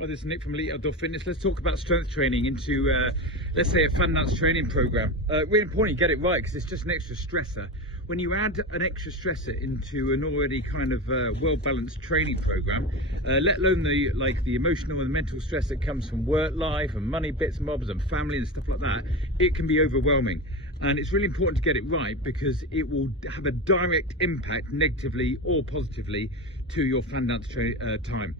Hi, this is Nick from Elite Outdoor Fitness. Let's talk about strength training into, let's say, a fan dance training program. Really important you get it right because it's just an extra stressor. When you add an extra stressor into an already kind of well-balanced training program, let alone the emotional and mental stress that comes from work life and money bits and bobs and family and stuff like that, it can be overwhelming. And it's really important to get it right because it will have a direct impact, negatively or positively, to your fan dance time.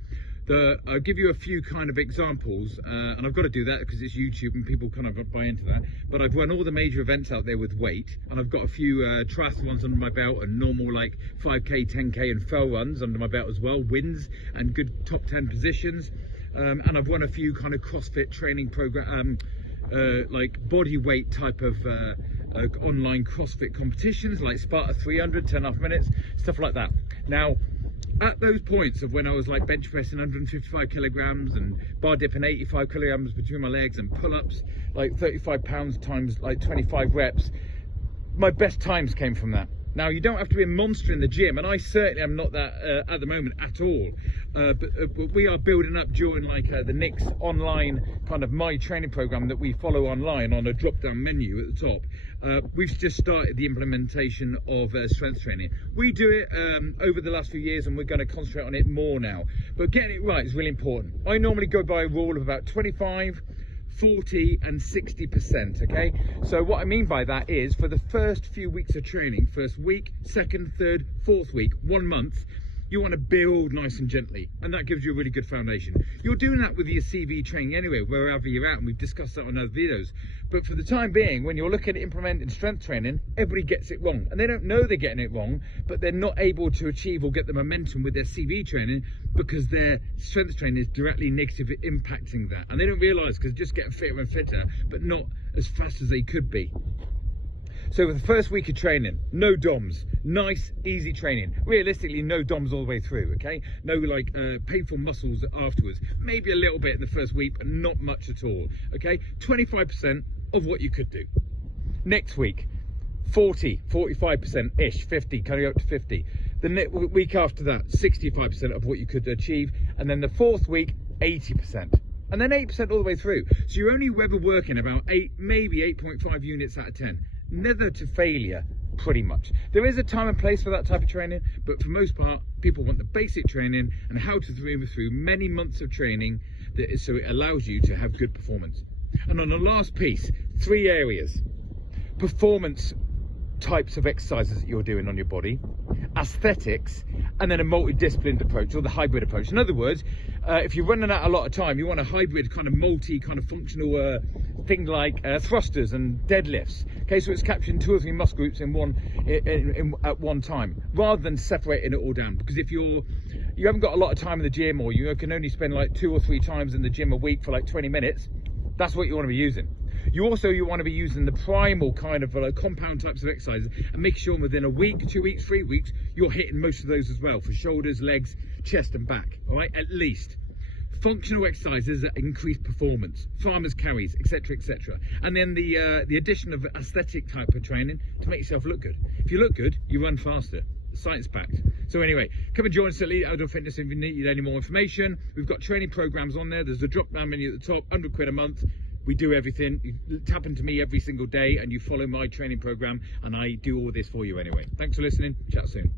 I'll give you a few kind of examples, and I've got to do that because it's YouTube and people kind of buy into that, but I've run all the major events out there with weight, and I've got a few triathlons under my belt and normal like 5k, 10k and fell runs under my belt as well, wins and good top 10 positions, and I've run a few kind of CrossFit training program, like body weight type of online CrossFit competitions like Sparta 300, 10.5 minutes, stuff like that. Now, at those points of when I was like bench pressing 155 kilograms and bar dipping 85 kilograms between my legs and pull-ups like 35 pounds times like 25 reps, my best times came from that. Now, you don't have to be a monster in the gym, and I certainly am not that at the moment at all, but we are building up during like the Nick's online kind of my training program that we follow online on a drop down menu at the top. We've just started the implementation of strength training. We do it over the last few years, and we're going to concentrate on it more now, but getting it right is really important. I normally go by a rule of about 25, 40 and 60%, okay? So what I mean by that is for the first few weeks of training, first week, second, third, fourth week, 1 month, you want to build nice and gently, and that gives you a really good foundation. You're doing that with your CV training anyway, wherever you're at, and we've discussed that on other videos. But for the time being, when you're looking at implementing strength training, everybody gets it wrong, and they don't know they're getting it wrong, but they're not able to achieve or get the momentum with their CV training because their strength training is directly negatively impacting that, and they don't realise because they're just getting fitter and fitter, but not as fast as they could be. So for the first week of training, no DOMs, nice, easy training. Realistically, no DOMs all the way through, okay? No like painful muscles afterwards. Maybe a little bit in the first week, but not much at all, okay? 25% of what you could do. Next week, 40, 45%-ish, 50, coming up to 50. The week after that, 65% of what you could achieve. And then the fourth week, 80%. And then 8% all the way through. So you're only ever working about 8, maybe 8.5 units out of 10. Never to failure, pretty much. There is a time and place for that type of training, but for most part, people want the basic training and how to move through many months of training so it allows you to have good performance. And on the last piece, 3 areas. Performance types of exercises that you're doing on your body, aesthetics, and then a multidisciplinary approach, or the hybrid approach. In other words, if you're running out a lot of time, you want a hybrid kind of functional thing like thrusters and deadlifts. Okay, so it's capturing 2 or 3 muscle groups at one time, rather than separating it all down. Because if you haven't got a lot of time in the gym, or you can only spend like 2 or 3 times in the gym a week for like 20 minutes, that's what you want to be using. You want to be using the primal kind of compound types of exercises and make sure within a week, 2 weeks, 3 weeks, you're hitting most of those as well for shoulders, legs, chest and back, all right, at least. Functional exercises that increase performance, farmers carries, etc, etc. And then the addition of aesthetic type of training to make yourself look good. If you look good, you run faster. Science backed. So anyway, come and join us at Elite Outdoor Fitness if you need any more information. We've got training programs on there. There's a drop down menu at the top, £100 a month. We do everything. You tap into me every single day and you follow my training program, and I do all this for you anyway. Thanks for listening. Chat soon.